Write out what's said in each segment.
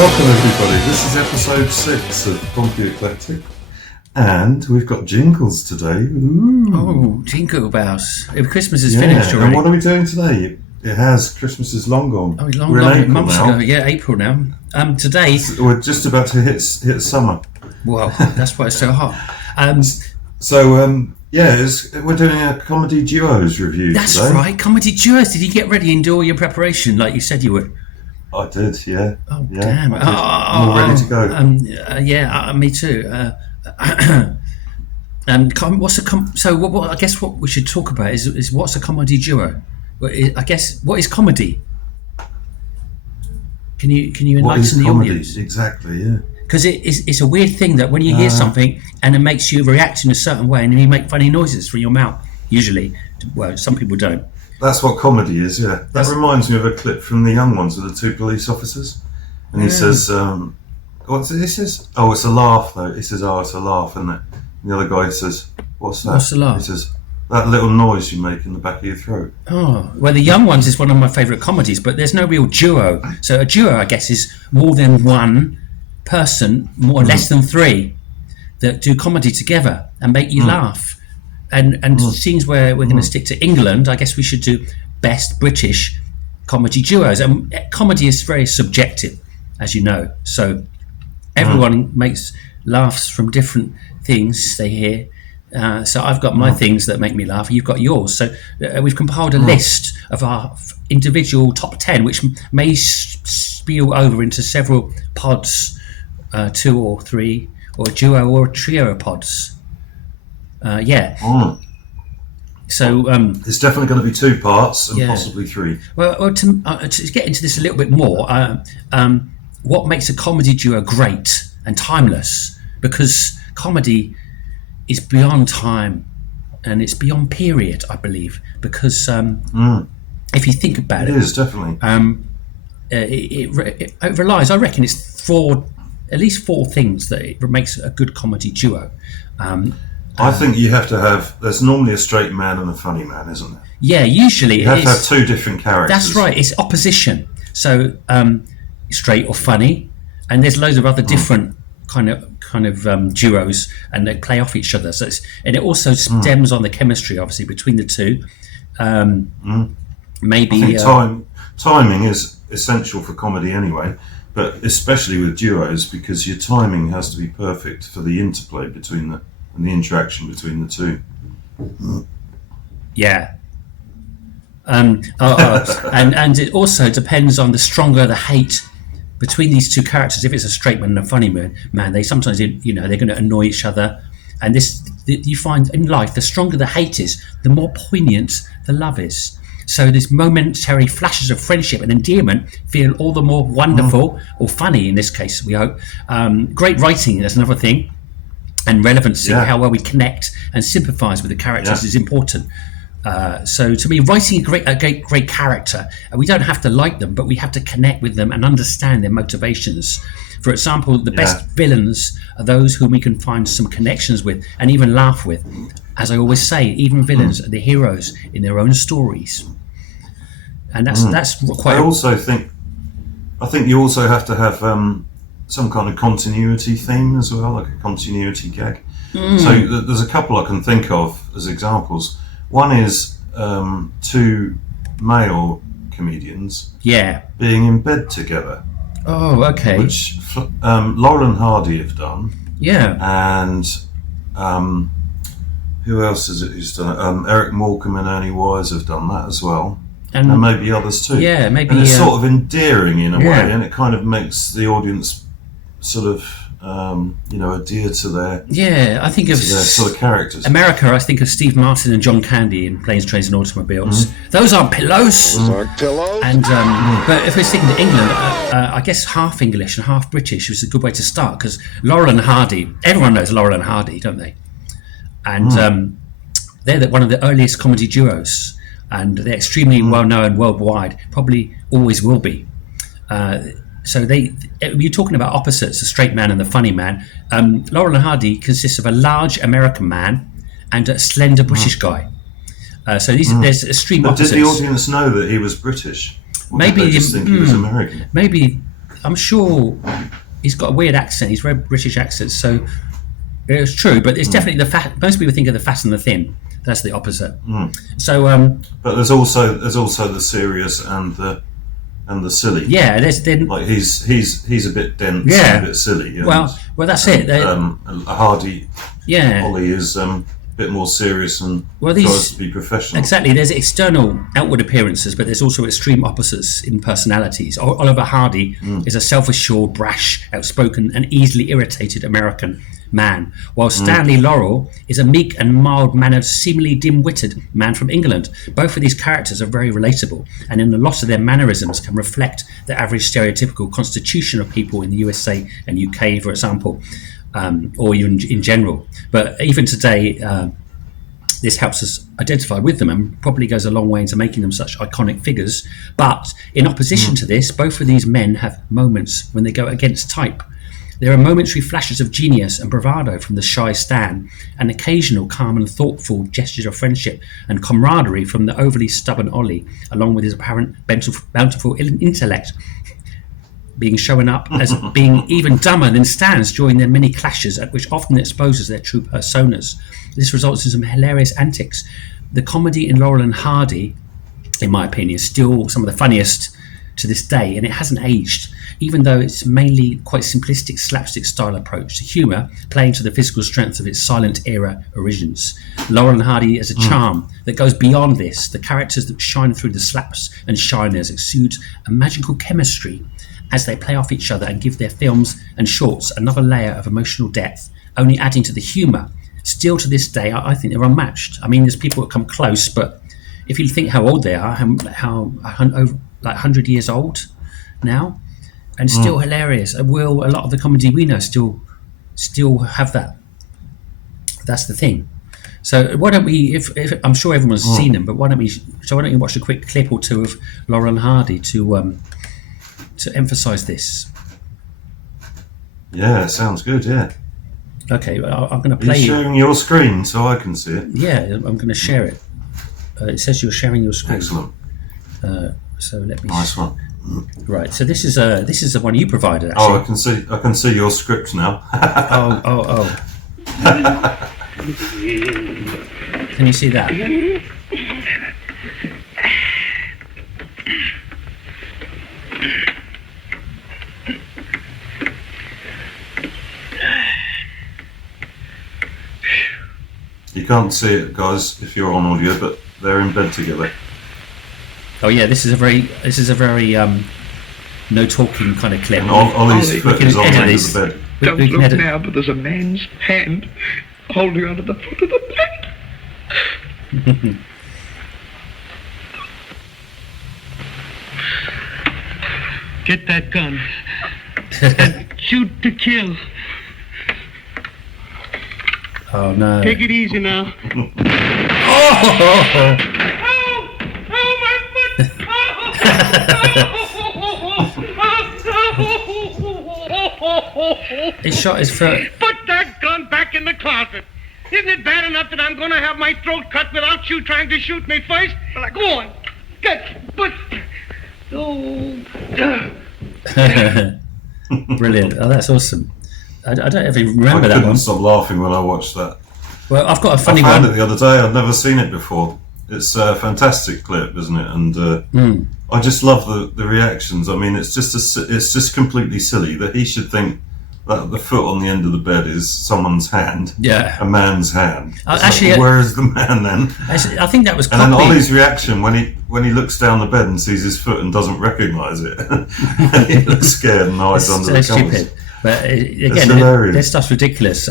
Welcome everybody, this is episode 6 of Pompey Eclectic and we've got jingles today. Ooh. Oh, jingle bells. Christmas is finished already. And what are we doing today? It has, Christmas is long gone. Oh, long We're in April months now. ago. Yeah, April now. Today... We're just about to hit summer. Well, that's why it's so hot. We're doing a comedy duos review That's today. That's right, comedy duos. Did you get ready and do all your preparation like you said you would? I did, yeah. Oh, yeah, damn. I'm all ready to go. Me too. I guess what we should talk about is what's a comedy duo? I guess, what is comedy? Can you enlighten the audience? Exactly, yeah. Because it's a weird thing that when you hear something and it makes you react in a certain way and you make funny noises from your mouth, usually. Well, some people don't. That's what comedy is, yeah. That reminds me of a clip from The Young Ones with the two police officers. And he says, what's it? He says, oh, it's a laugh, though. He says, oh, it's a laugh, isn't it? And the other guy says, what's that? What's the laugh? He says, that little noise you make in the back of your throat. Oh, well, The Young Ones is one of my favourite comedies, but there's no real duo. So a duo, I guess, is more than one person, more or less than three, that do comedy together and make you laugh. And scenes where we're going to stick to England, I guess we should do best British comedy duos. And comedy is very subjective, as you know. So everyone makes laughs from different things they hear. So I've got my things that make me laugh. You've got yours. So we've compiled a list of our individual top 10, which may spill over into several pods, 2 or 3, or a duo or a trio of pods. So it's definitely going to be 2 parts and possibly 3. Well, to get into this a little bit more, what makes a comedy duo great and timeless? Because comedy is beyond time and it's beyond period, I believe. Because if you think about it, it is definitely. It relies. I reckon it's at least 4 things that it makes a good comedy duo. I think you have to have. There's normally a straight man and a funny man, isn't there? Yeah, usually you have to have 2 different characters. That's right. It's opposition. So straight or funny, and there's loads of other different kind of duos, and they play off each other. So it also stems on the chemistry, obviously, between the two. Maybe I think timing is essential for comedy anyway, but especially with duos because your timing has to be perfect for the interplay between and the interaction between the two. Yeah. And it also depends on the stronger the hate between these two characters. If it's a straight man and a funny man, they sometimes, they're going to annoy each other. And you find in life, the stronger the hate is, the more poignant the love is. So these momentary flashes of friendship and endearment feel all the more wonderful or funny in this case, we hope. Great writing, that's another thing. And relevancy, how well we connect and sympathise with the characters is important. So to me, writing a great character, we don't have to like them, but we have to connect with them and understand their motivations. For example, the best villains are those whom we can find some connections with and even laugh with. As I always say, even villains are the heroes in their own stories. And that's quite... I think you also have to have some kind of continuity theme as well, like a continuity gag. So there's a couple I can think of as examples. One is 2 male comedians being in bed together. Oh, okay. Which Laurel and Hardy have done. Yeah. And who else is it who's done it? Eric Morecambe and Ernie Wise have done that as well. And maybe others too. Yeah, maybe. And it's sort of endearing in a way, and it kind of makes the audience sort of adhere to their I think of their sort of characters. America, I think of Steve Martin and John Candy in Planes, Trains and Automobiles. Those aren't pillows. And but if we're sticking to England, I guess half English and half British was a good way to start because Laurel and Hardy, everyone knows Laurel and Hardy, don't they? And they're one of the earliest comedy duos, and they're extremely well known worldwide. Probably always will be. So you're talking about opposites, the straight man and the funny man. Laurel and Hardy consists of a large American man and a slender British guy. So there's extreme opposites. Did the audience know that he was British? Or Maybe did they just think he was American. Maybe I'm sure he's got a weird accent. He's very British accent, so it's true. But it's definitely the fat. Most people think of the fat and the thin. That's the opposite. So, but there's also the serious and the silly. Yeah, there's like he's a bit dense, yeah, and a bit silly. Well, that's it. Hardy, yeah, Ollie is a bit more serious and tries to be professional. Exactly. There's external outward appearances, but there's also extreme opposites in personalities. Oliver Hardy is a self-assured, brash, outspoken, and easily irritated American man, while Stanley Laurel is a meek and mild-mannered, seemingly dim-witted man from England. Both of these characters are very relatable, and in a lot of their mannerisms can reflect the average stereotypical constitution of people in the USA and UK, for example, or even in general. But even today, this helps us identify with them and probably goes a long way into making them such iconic figures. But in opposition to this, both of these men have moments when they go against type. There are momentary flashes of genius and bravado from the shy Stan, and occasional calm and thoughtful gestures of friendship and camaraderie from the overly stubborn Ollie, along with his apparent bountiful intellect, being shown up as being even dumber than Stan's during their many clashes, at which often exposes their true personas. This results in some hilarious antics. The comedy in Laurel and Hardy, in my opinion, is still some of the funniest to this day, and it hasn't aged, even though it's mainly quite simplistic slapstick style approach to humour, playing to the physical strength of its silent era origins. Laurel and Hardy has a charm that goes beyond this. The characters that shine through the slaps and shiners exude a magical chemistry as they play off each other and give their films and shorts another layer of emotional depth, only adding to the humour. Still to this day, I think they're unmatched. I mean, there's people that come close, but if you think how old they are, how like 100 years old now, and still hilarious. Will a lot of the comedy we know still have that? That's the thing. So why don't we? If I'm sure everyone's seen them, but why don't you watch a quick clip or two of Laurel and Hardy to emphasise this? Yeah, sounds good. Yeah. Okay, I'm going to play. Are you sharing your screen so I can see it? Yeah, I'm going to share it. It says you're sharing your screen. Excellent. So let me. Nice one. Right. So this is the one you provided. Actually. Oh, I can see your script now. oh. Can you see that? You can't see it, guys, if you're on audio, but they're in bed together. Oh yeah, this is a very no talking kind of clip. And Ollie's foot is on the end of the bed. Don't look now, but there's a man's hand holding onto the foot of the bed. Get that gun and shoot to kill. Oh no! Take it easy now. He shot his foot. Put that gun back in the closet. Isn't it bad enough that I'm going to have my throat cut without you trying to shoot me first? Go on. Get. But. Oh. Brilliant. Oh, that's awesome. I don't ever remember that one. I couldn't stop laughing when I watched that. Well, I've got a funny one. I found one. it the other day. I'd never seen it before. It's a fantastic clip, isn't it? And I just love the reactions. I mean, it's just completely silly that he should think that the foot on the end of the bed is someone's hand. Yeah, a man's hand. Actually, where is the man then? I think that was. And then Ollie's reaction when he looks down the bed and sees his foot and doesn't recognise it. He looks scared and hides under the covers. Stupid. But again, this stuff's ridiculous.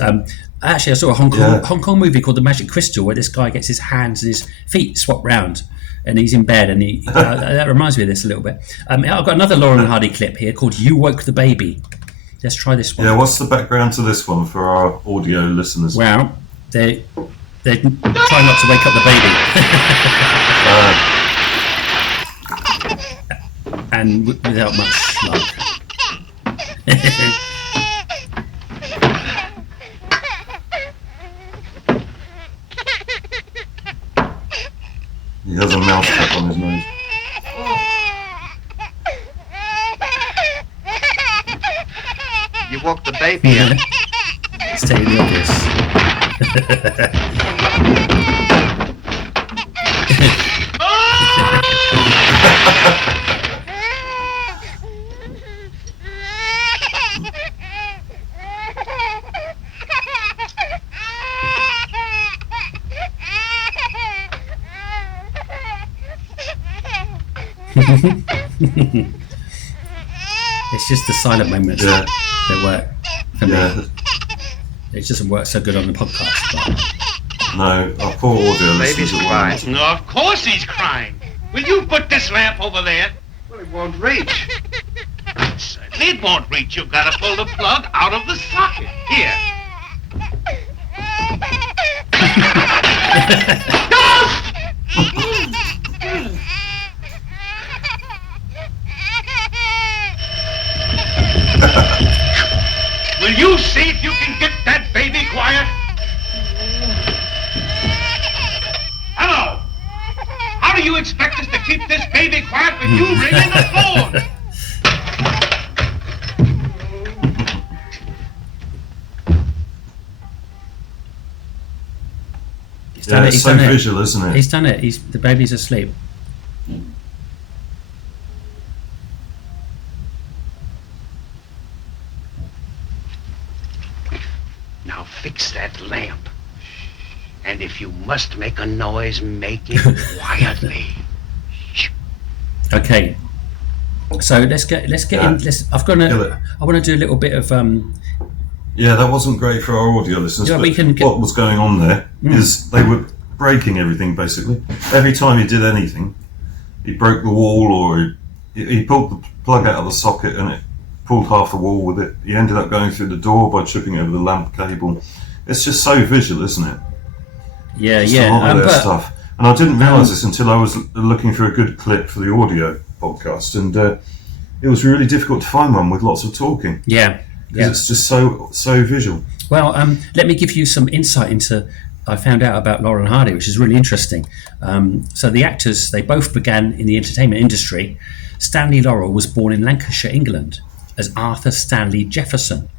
Actually, I saw a Hong Kong movie called The Magic Crystal, where this guy gets his hands and his feet swapped round, and he's in bed, and he that reminds me of this a little bit. I've got another Laurel and Hardy clip here called "You Woke the Baby." Let's try this one. Yeah, what's the background to this one for our audio listeners? Well, they're trying not to wake up the baby, and without much luck. He has a mouse trap on his nose. You woke the baby up. Stating the obvious. It's just the silent moments that work for me. It doesn't work so good on the podcast. But... No, our poor audio Baby's listeners crying. No, of course he's crying. Will you put this lamp over there? Well, it won't reach. Certainly it won't reach. You've got to pull the plug out of the socket. Here. Will you see if you can get that baby quiet? Hello! How do you expect us to keep this baby quiet with you ringing the phone? He's done it. It's He's so done it. visual, isn't it? He's done it. The baby's asleep. Now fix that lamp. And if you must make a noise, make it quietly. Okay. So let's get in. I want to do a little bit of Yeah, that wasn't great for our audio listeners. Yeah, but we can get- what was going on there is they were breaking everything, basically. Every time he did anything, he broke the wall, or he pulled the plug out of the socket and it pulled half the wall with it. He ended up going through the door by tripping over the lamp cable. It's just so visual, isn't it? yeah. Just a lot of their But stuff. And I didn't realise this until I was looking for a good clip for the audio podcast, and it was really difficult to find one with lots of talking. yeah. Because it's just so visual. Well, let me give you some insight into. I found out about Laurel and Hardy, which is really interesting. So the actors, they both began in the entertainment industry. Stanley Laurel was born in Lancashire, England, as Arthur Stanley Jefferson.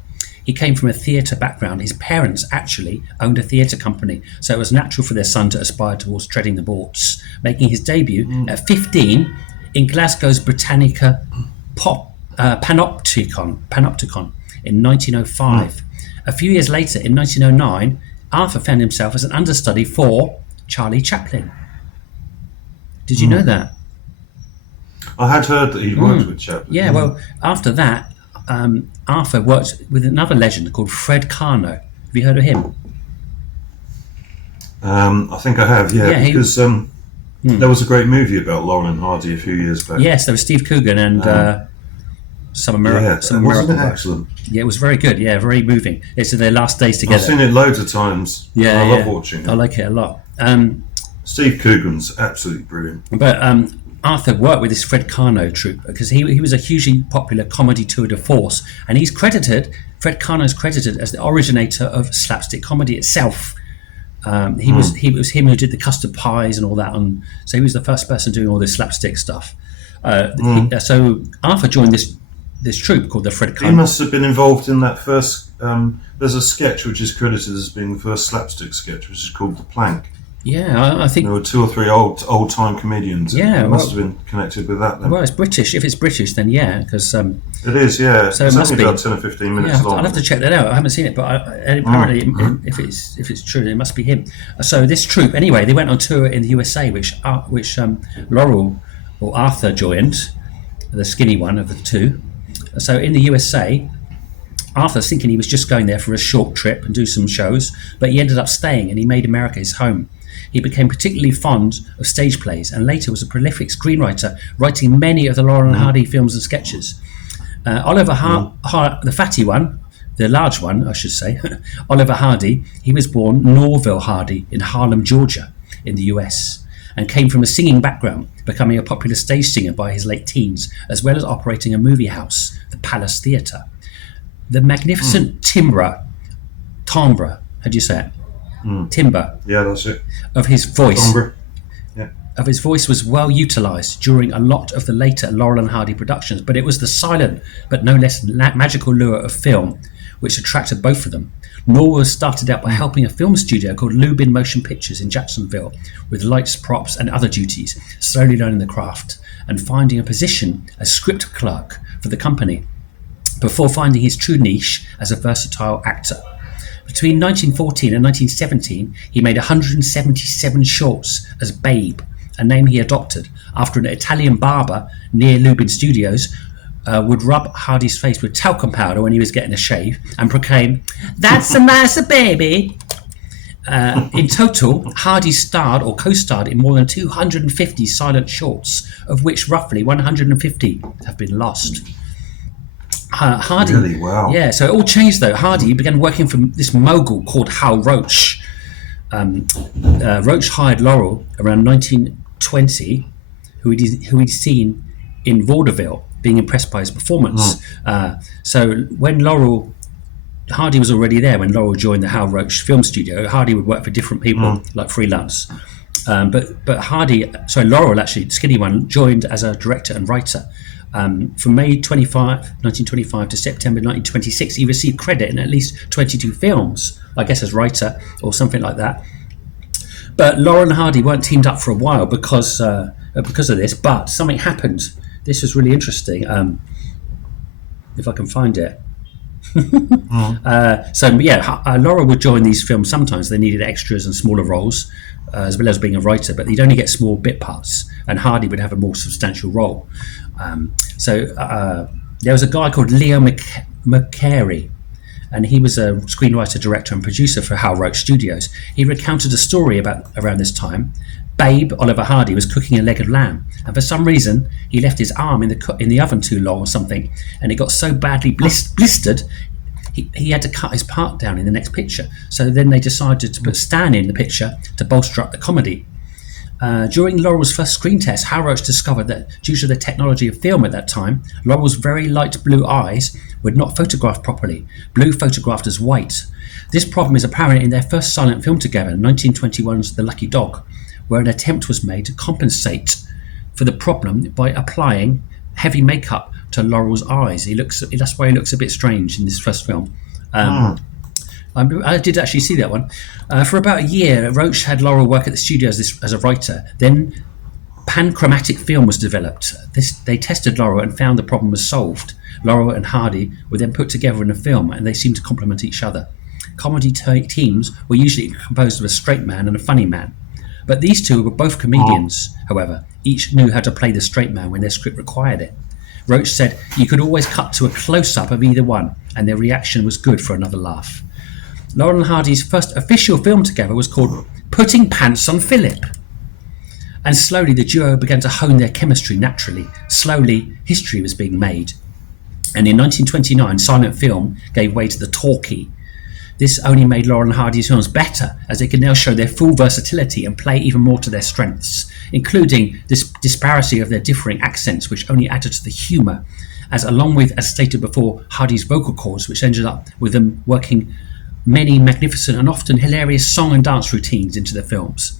He came from a theatre background. His parents actually owned a theatre company, so it was natural for their son to aspire towards treading the boards, making his debut at 15 in Glasgow's Britannica Panopticon in 1905. A few years later, in 1909, Arthur found himself as an understudy for Charlie Chaplin. Did you know that? I had heard that he worked with Chaplin. Yeah, well, after that, Arthur worked with another legend called Fred Carno. Have you heard of him? I think I have, because there was a great movie about Laurel and Hardy a few years back. Yes, there was Steve Coogan and some American. Wasn't it excellent? Yeah, it was very good. Yeah, very moving. It's their last days together. I've seen it loads of times. Yeah, I love watching it. I like it a lot. Steve Coogan's absolutely brilliant. But Arthur worked with this Fred Carno troupe because he was a hugely popular comedy tour de force, and Fred Carno's credited as the originator of slapstick comedy itself. He was him who did the custard pies and all that, and so he was the first person doing all this slapstick stuff. So Arthur joined this troupe called the Fred Carno. He must have been involved in that first. There's a sketch which is credited as being the first slapstick sketch, which is called The Plank. Yeah, I think there were 2 or 3 old time comedians. Yeah, it must have been connected with that then. Well, it's British. If it's British, then yeah, because it is. Yeah, so it's it must only be about 10 or 15 minutes long. I'll have to check that out. I haven't seen it, but apparently, if it's true, it must be him. So this troupe, anyway, they went on tour in the USA, which Laurel or Arthur joined, the skinny one of the two. So in the USA, Arthur's thinking he was just going there for a short trip and do some shows, but he ended up staying and he made America his home. He became particularly fond of stage plays and later was a prolific screenwriter, writing many of the Laurel and Hardy films and sketches. Oliver the fatty one, the large one, I should say, Oliver Hardy, he was born Norville Hardy in Harlem, Georgia, in the US, and came from a singing background, becoming a popular stage singer by his late teens, as well as operating a movie house, the Palace Theatre. The magnificent timbre, how do you say it? Timbre. Yeah, that's it. Of his voice. Timbre. Yeah. of his voice was well utilised during a lot of the later Laurel and Hardy productions, but it was the silent but no less magical lure of film which attracted both of them. Norwell started out by helping a film studio called Lubin Motion Pictures in Jacksonville with lights, props and other duties, slowly learning the craft and finding a position as script clerk for the company before finding his true niche as a versatile actor. Between 1914 and 1917, he made 177 shorts as Babe, a name he adopted after an Italian barber near Lubin Studios would rub Hardy's face with talcum powder when he was getting a shave and proclaim, "That's a nicer baby." In total, Hardy starred or co-starred in more than 250 silent shorts, of which roughly 150 have been lost. Hardy, Really? Wow. yeah. So it all changed though. Hardy began working for this mogul called Hal Roach. Roach hired Laurel around 1920, who he'd seen in vaudeville, being impressed by his performance. So when Hardy was already there when Laurel joined the Hal Roach film studio. Hardy would work for different people, like freelance. But Laurel, actually, the skinny one, joined as a director and writer. From May 1925 to September 1926, he received credit in at least 22 films, I guess as writer or something like that. But Laurel and Hardy weren't teamed up for a while because of this, but something happened. This was really interesting. If I can find it. Laurel would join these films sometimes. They needed extras and smaller roles, as well as being a writer, but he'd only get small bit parts, and Hardy would have a more substantial role. There was a guy called Leo McCary, and he was a screenwriter, director and producer for Hal Roach Studios. He recounted a story about around this time. Babe, Oliver Hardy, was cooking a leg of lamb, and for some reason he left his arm in the oven too long or something, and it got so badly blistered he had to cut his part down in the next picture. So then they decided to put Stan in the picture to bolster up the comedy. During Laurel's first screen test, Hal Roach discovered that due to the technology of film at that time, Laurel's very light blue eyes would not photograph properly, blue photographed as white. This problem is apparent in their first silent film together, 1921's The Lucky Dog, where an attempt was made to compensate for the problem by applying heavy makeup to Laurel's eyes. That's why he looks a bit strange in this first film. I did actually see that one. For about a year, Roach had Laurel work at the studio as a writer. Then panchromatic film was developed. They tested Laurel and found the problem was solved. Laurel and Hardy were then put together in a film, and they seemed to complement each other. Comedy teams were usually composed of a straight man and a funny man. But these two were both comedians, however. Each knew how to play the straight man when their script required it. Roach said you could always cut to a close-up of either one, and their reaction was good for another laugh. Laurel and Hardy's first official film together was called Putting Pants on Philip. And slowly the duo began to hone their chemistry naturally. Slowly, history was being made. And in 1929, silent film gave way to the talkie. This only made Laurel and Hardy's films better, as they could now show their full versatility and play even more to their strengths, including this disparity of their differing accents, which only added to the humour, along with, as stated before, Hardy's vocal cords, which ended up with them working many magnificent and often hilarious song and dance routines into the films.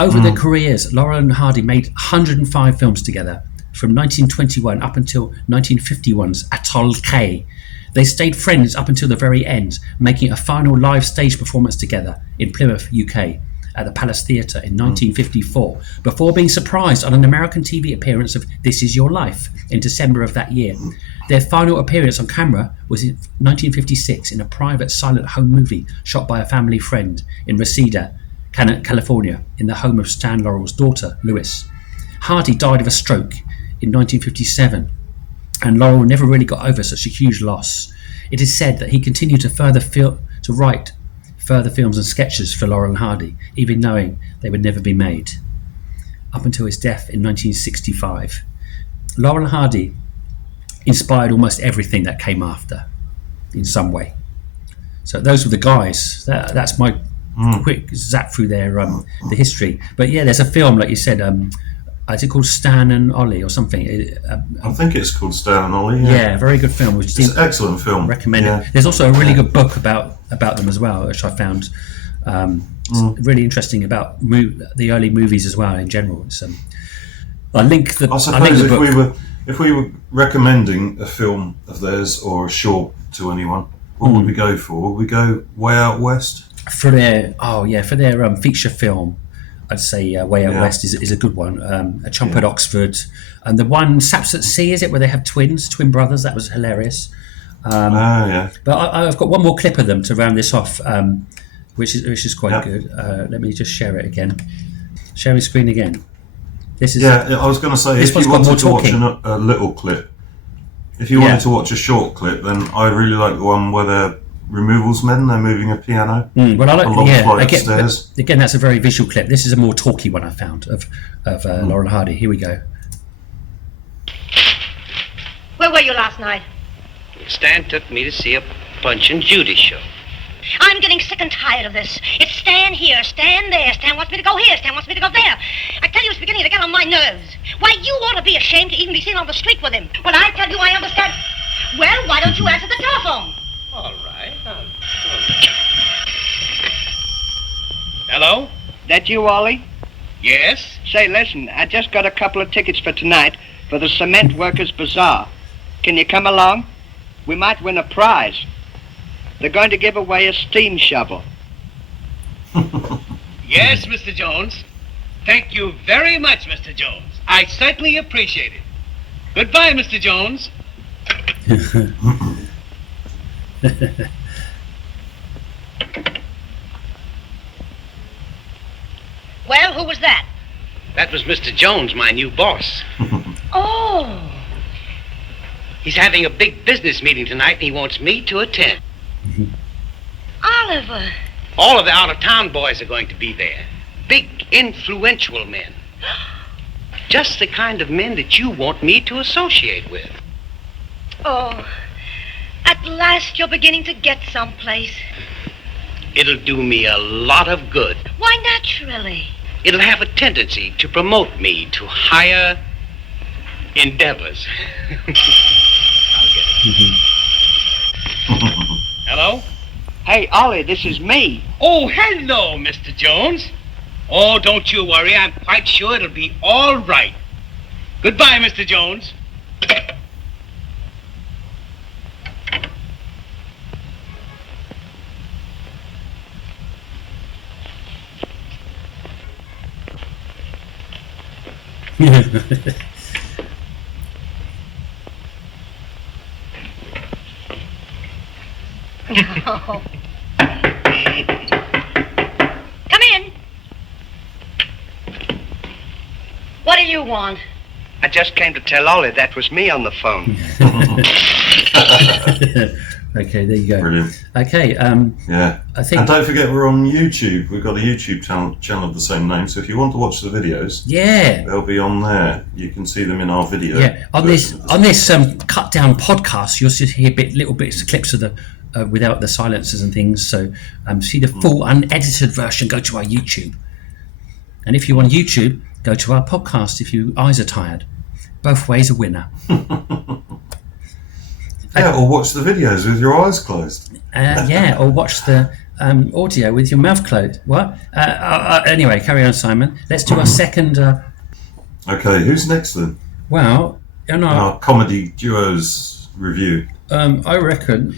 Over their careers, Laurel and Hardy made 105 films together, from 1921 up until 1951's Atoll K. They stayed friends up until the very end, making a final live stage performance together in Plymouth, UK, at the Palace Theatre in 1954, before being surprised on an American TV appearance of This Is Your Life in December of that year. Their final appearance on camera was in 1956 in a private silent home movie shot by a family friend in Reseda, California, in the home of Stan Laurel's daughter, Lois. Hardy died of a stroke in 1957, and Laurel never really got over such a huge loss. It is said that he continued to write further films and sketches for Laurel and Hardy, even knowing they would never be made, up until his death in 1965. Laurel and Hardy inspired almost everything that came after, in some way. So those were the guys. That's my quick zap through their the history. But yeah, there's a film, like you said, is it called Stan and Ollie or something? I think it's called Stan and Ollie. Yeah, very good film. Which it's an excellent film. Recommend it. There's also a really good book about them as well, which I found. really interesting about the early movies as well in general. It's, I link the. I suppose if we were recommending a film of theirs or a short to anyone, what would we go for? Would we go Way Out West? For their feature film, I'd say Way Out West is a good one. A Chump at Oxford, and the one Saps at Sea, is it, where they have twin brothers? That was hilarious. But I've got one more clip of them to round this off, which is quite good. Let me just share it again. Share my screen again. This is I was going to say, if you wanted to watch a little clip, if you wanted to watch a short clip, then I really like the one where they're removals men. They're moving a piano. Well, I like upstairs. Again, that's a very visual clip. This is a more talky one I found of Laurel and Hardy. Here we go. Where were you last night? Stan took me to see a Punch and Judy show. I'm getting sick and tired of this. It's Stan here, Stan there. Stan wants me to go here, Stan wants me to go there. I tell you, it's beginning to get on my nerves. Why, you ought to be ashamed to even be seen on the street with him. When I tell you I understand... Well, why don't you answer the telephone? All right. Hello? That you, Ollie? Yes? Say, listen, I just got a couple of tickets for tonight for the Cement Workers Bazaar. Can you come along? We might win a prize. They're going to give away a steam shovel. Yes, Mr. Jones. Thank you very much, Mr. Jones. I certainly appreciate it. Goodbye, Mr. Jones. Well, who was that? That was Mr. Jones, my new boss. Oh. He's having a big business meeting tonight, and he wants me to attend. Oliver. All of the out-of-town boys are going to be there. Big, influential men. Just the kind of men that you want me to associate with. Oh, at last you're beginning to get someplace. It'll do me a lot of good. Why, naturally. It'll have a tendency to promote me to higher endeavors. I'll get it. Hello? Hey, Ollie, this is me. Oh, hello, Mr. Jones. Oh, don't you worry. I'm quite sure it'll be all right. Goodbye, Mr. Jones. Oh. Come in. What do you want? I just came to tell Ollie that was me on the phone. Okay, there you go. Brilliant. Okay, I think... And don't forget, we're on YouTube. We've got a YouTube channel of the same name, so if you want to watch the videos, they'll be on there. You can see them in our video. Yeah, on this cut down podcast, you'll just hear little bits of clips of the without the silences and things. So see the full unedited version, go to our YouTube. And if you're on YouTube, go to our podcast if your eyes are tired. Both ways a winner. Yeah, or watch the videos with your eyes closed. Or watch the audio with your mouth closed. What? Anyway, carry on, Simon. Let's do our second... Okay, who's next then? Well, our comedy duos review. I reckon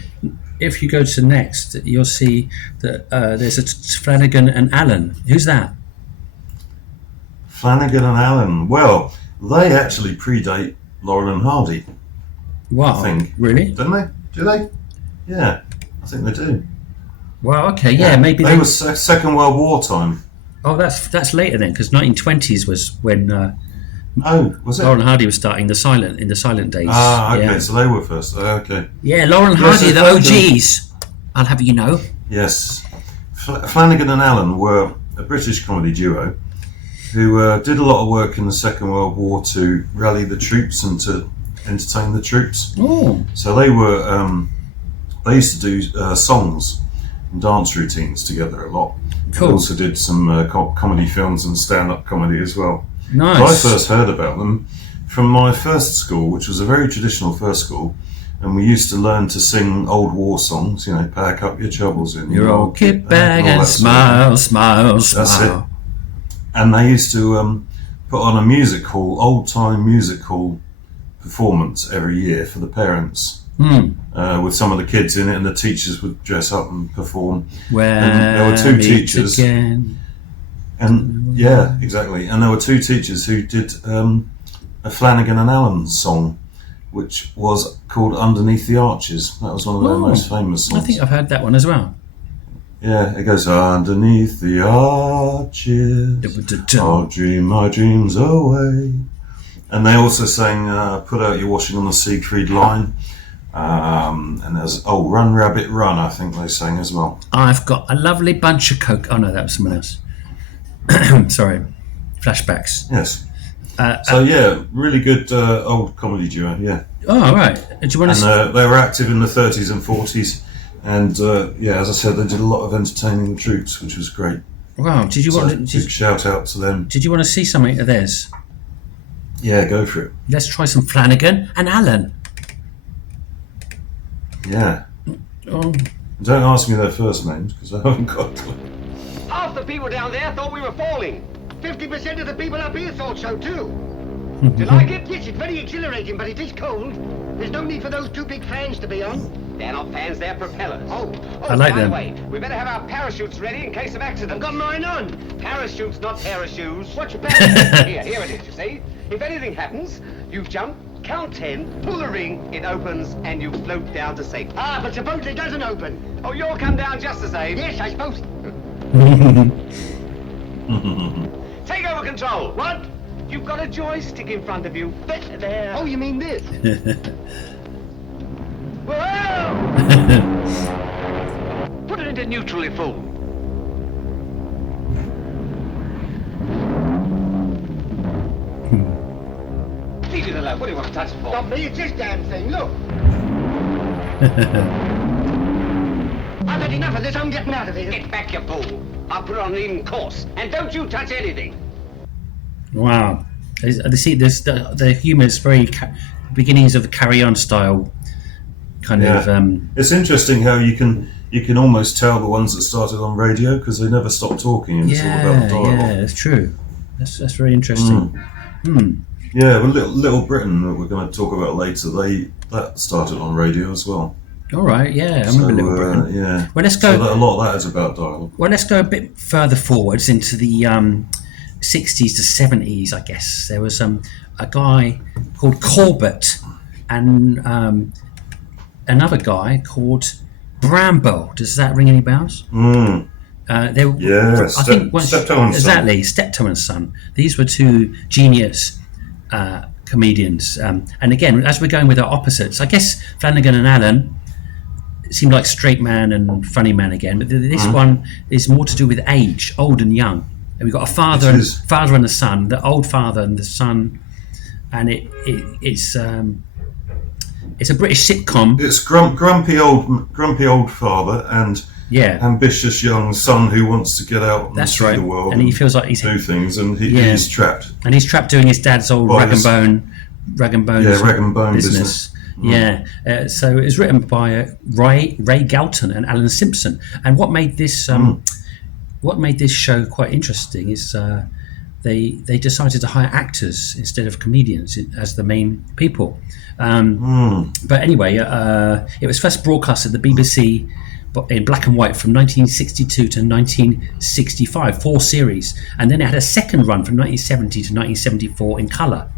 if you go to next, you'll see that there's a Flanagan and Allen. Who's that? Flanagan and Allen. Well, they actually predate Laurel and Hardy. Wow, I think. Really? Don't they? Do they? Yeah, I think they do. Well, okay, yeah, maybe they was Second World War time. Oh, that's later then, because 1920s was when was it? Laurel and Hardy was starting the silent days. Ah, okay, yeah. So they were first. Okay. Yeah, Laurel and Hardy, the OGs. I'll have you know. Yes, Flanagan and Allen were a British comedy duo who did a lot of work in the Second World War to rally the troops and to entertain the troops. Oh. So they were they used to do songs and dance routines together a lot. Cool. They also did some comedy films and stand-up comedy as well. Nice. So I first heard about them from my first school, which was a very traditional first school, and we used to learn to sing old war songs. Pack up your troubles in Your old kit bag all and that sort of smile, That's it. smile. And they used to put on a old-time music hall performance every year for the parents, with some of the kids in it, and the teachers would dress up and perform. And there were two teachers, again. and yeah, exactly. And there were two teachers who did a Flanagan and Allen song, which was called "Underneath the Arches." That was one of their most famous songs. I think I've heard that one as well. Yeah, it goes underneath the arches. I'll dream my dreams away. And they also sang "Put Out Your Washing on the Siegfried Line," and there's "Run Rabbit Run." I think they sang as well. I've got a lovely bunch of coke. Oh no, that was someone else. Sorry, flashbacks. Yes. So yeah, really good old comedy duo. Yeah. Oh right. Do you want to? They were active in the 30s and 40s, and as I said, they did a lot of entertaining the troops, which was great. Wow. Did you want to? Big shout out to them. Did you want to see something of theirs? Yeah, go for it. Let's try some Flanagan and Allen. Yeah. Oh. Don't ask me their first names because I haven't got them. Half the people down there thought we were falling. 50% of the people up here thought so too. Do you like it? Yes, it's very exhilarating, but it is cold. There's no need for those two big fans to be on. They're not fans, they're propellers. Oh, I like by them. the way, we better have our parachutes ready in case of accident. I've got mine on. Parachutes, not parachutes. What's your parachute? Here it is, you see. If anything happens, you jump, count 10, pull the ring, it opens, and you float down to safety. Ah, but suppose it doesn't open. Oh, you'll come down just the same. Yes, I suppose. Take over control. What? You've got a joystick in front of you. There. Oh, you mean this? Whoa! Put it into neutrally full. Leave it alone. What do you want to touch it for? Not me, it's this damn thing, look. I've had enough of this, I'm getting out of here. Get back, you fool. I'll put it on an even course. And don't you touch anything. Wow. See, the humour is very beginnings of the Carry On style kind of. It's interesting how you can almost tell the ones that started on radio because they never stopped talking. It was all about the dialogue. Yeah, that's true. That's very interesting. Yeah, well, Little Britain that we're going to talk about later, that started on radio as well. All right, yeah, I remember Little Britain. Yeah. Well, let's go. So a lot of that is about dialogue. Well, let's go a bit further forwards into the 60s to 70s, I guess. There was a guy called Corbett and another guy called Bramble. Does that ring any bells? I think Steptoe and Son. Steptoe and Son. These were two genius comedians. And again, as we're going with our opposites, I guess Flanagan and Allen seemed like straight man and funny man again, but this one is more to do with age, old and young. And we've got a father and a son, the old father and the son, and it's a British sitcom. It's grumpy old father and ambitious young son who wants to get out and see the world. And he feels like he's do things, and he's trapped. And he's trapped doing his dad's old rag and bone business. Yeah, so it was written by Ray Galton and Alan Simpson. And what made this show quite interesting is they decided to hire actors instead of comedians as the main people. But anyway, it was first broadcast at the BBC in black and white from 1962 to 1965, 4 series, and then it had a second run from 1970 to 1974 in colour.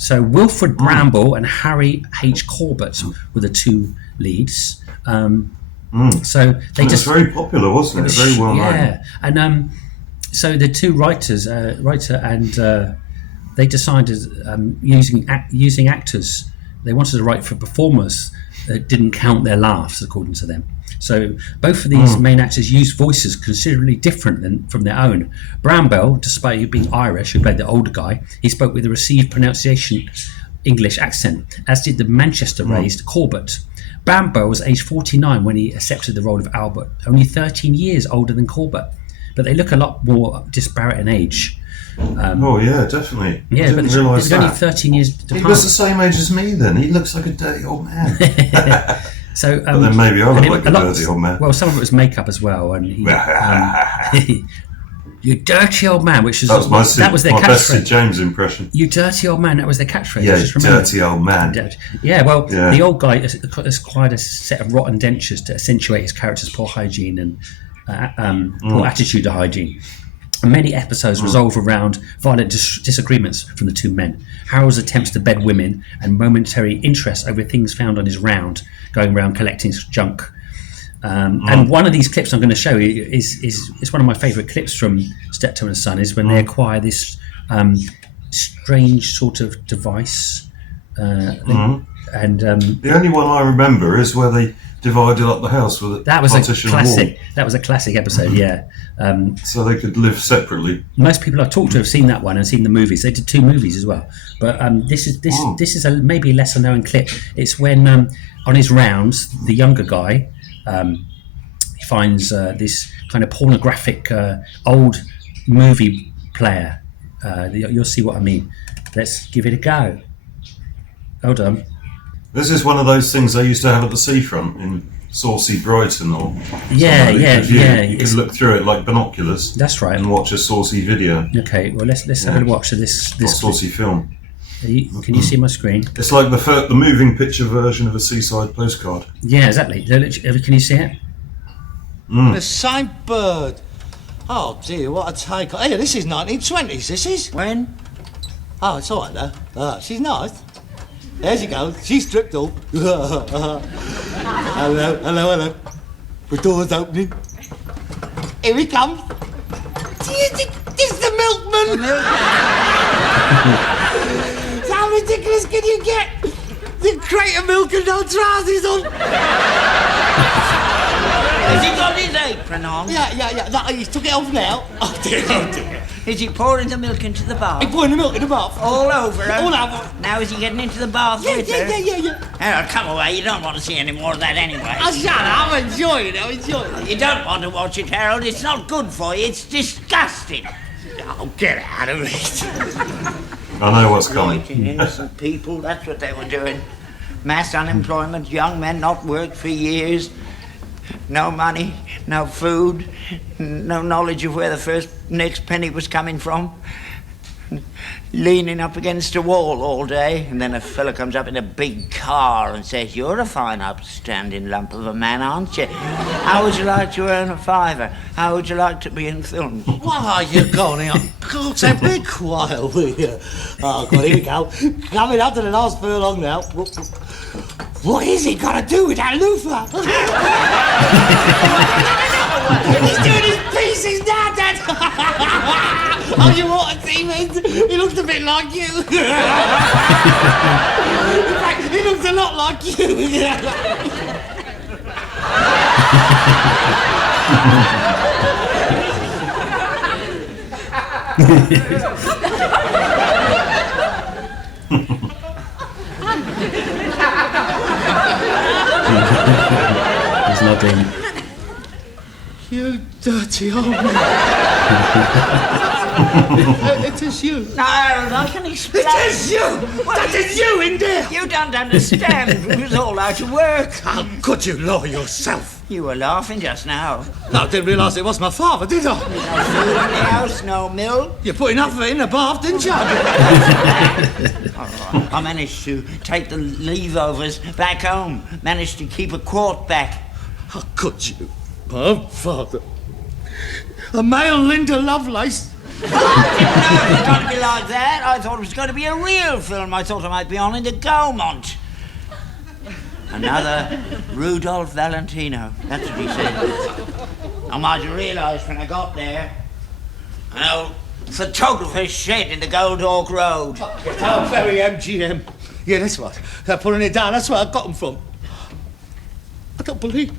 So Wilfred Bramble and Harry H. Corbett were the two leads. So they it was very popular, wasn't it? Very well known. Yeah, and so the two writer and they decided using actors. They wanted to write for performers that didn't count their laughs, according to them. So both of these main actors used voices considerably different from their own. Bramble, despite being Irish, who played the older guy, he spoke with a received pronunciation English accent, as did the Manchester-raised Corbett. Bramble was aged 49 when he accepted the role of Albert, only 13 years older than Corbett, but they look a lot more disparate in age. Oh yeah, definitely. I Yeah, but didn't realise there's only that. 13 years He apart. was the same age as me then. He looks like a dirty old man. So, But then maybe I look and like a dirty old man. Well, some of it was makeup as well, and you dirty old man, which is That was that was their my best Sid catchphrase. James impression. You dirty old man, that was their catchphrase. Yeah, I just remember. dirty old man. Yeah, well, Yeah. the old guy has quite a set of rotten dentures to accentuate his character's poor hygiene and poor attitude to hygiene. And many episodes revolve around violent disagreements from the two men. Harold's attempts to bed women and momentary interest over things found on his round, going around collecting junk. And one of these clips I'm going to show you is one of my favourite clips from Steptoe and Son, is when they acquire this strange sort of device. And The only one I remember is where they divided up the house with a that was a partition classic. wall, That was a classic episode. Yeah. so they could live separately. Most people I've talked to have seen that one and seen the movies. They did 2 movies as well. But this is a maybe lesser known clip. It's when on his rounds, the younger guy he finds this kind of pornographic old movie player. You'll see what I mean. Let's give it a go. Hold on. This is one of those things they used to have at the seafront in saucy Brighton, or Yeah, somewhere yeah, you could view. yeah. You could look through it like binoculars. That's right. And watch a saucy video, Okay. Well, let's have a watch of this. or This saucy film. can you see my screen? It's like the moving picture version of a seaside postcard. Yeah, exactly. Can you see it? The same bird. Oh dear, what a take. Hey, this is 1920s, this is. When? Oh, it's all right though. She's nice. There she goes. She's stripped off. Hello. The door's opening. Here he comes. It's the milkman. How ridiculous can you get? The crate of milk and no trousers on. Has he got his apron on? Yeah. No, he's took it off now. Oh dear. Is he pouring the milk into the bath? He's pouring the milk in the bath. All over her? All over. Now is he getting into the bath with her? Yeah. Harold, come away. You don't want to see any more of that anyway. Oh, shut up. I'm enjoying it. You don't want to watch it, Harold. It's not good for you. It's disgusting. Oh, get out of it. I know what's coming. Exploiting innocent people, that's what they were doing. Mass unemployment, young men not worked for years. No money, no food, no knowledge of where the next penny was coming from. Leaning up against a wall all day, and then a fella comes up in a big car and says, "You're a fine upstanding lump of a man, aren't you? How would you like to earn a fiver? How would you like to be in films?" What are you going on? God, so be quiet, will you? Oh, God, here we go. Coming up to the last furlong now. What is he got to do with that loofah? He's doing his pieces now, Dad. Oh, you want to see him? He looks a bit like you. In fact, he looks a lot like you. He's nodding. You dirty old man. It is you. No, Harold, I can explain. It is you! That is you in there! You don't understand. It was all out of work. How could you lie yourself? You were laughing just now. No, I didn't realise it was my father, did I? No food in the house, no milk. You put enough of it in the bath, didn't you? I managed to take the leave-overs back home. Managed to keep a quart back. How could you? My father. A male Linda Lovelace. I didn't know it was going to be like that. I thought it was going to be a real film. I thought I might be on in the Gaumont. Another Rudolph Valentino. That's what he said. I might have realised when I got there. An old photographer's shed in the Gold Hawk Road. How very MGM. Yeah, that's right. They're pulling it down. That's where I got them from. I don't believe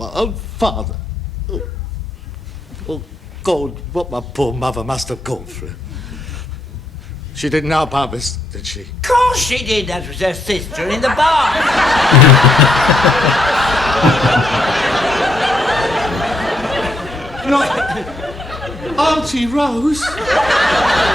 my own father. Oh, God, what my poor mother must have gone through. She didn't know about this, did she? Of course she did. That was her sister in the bar. Right. I'm Auntie Rose?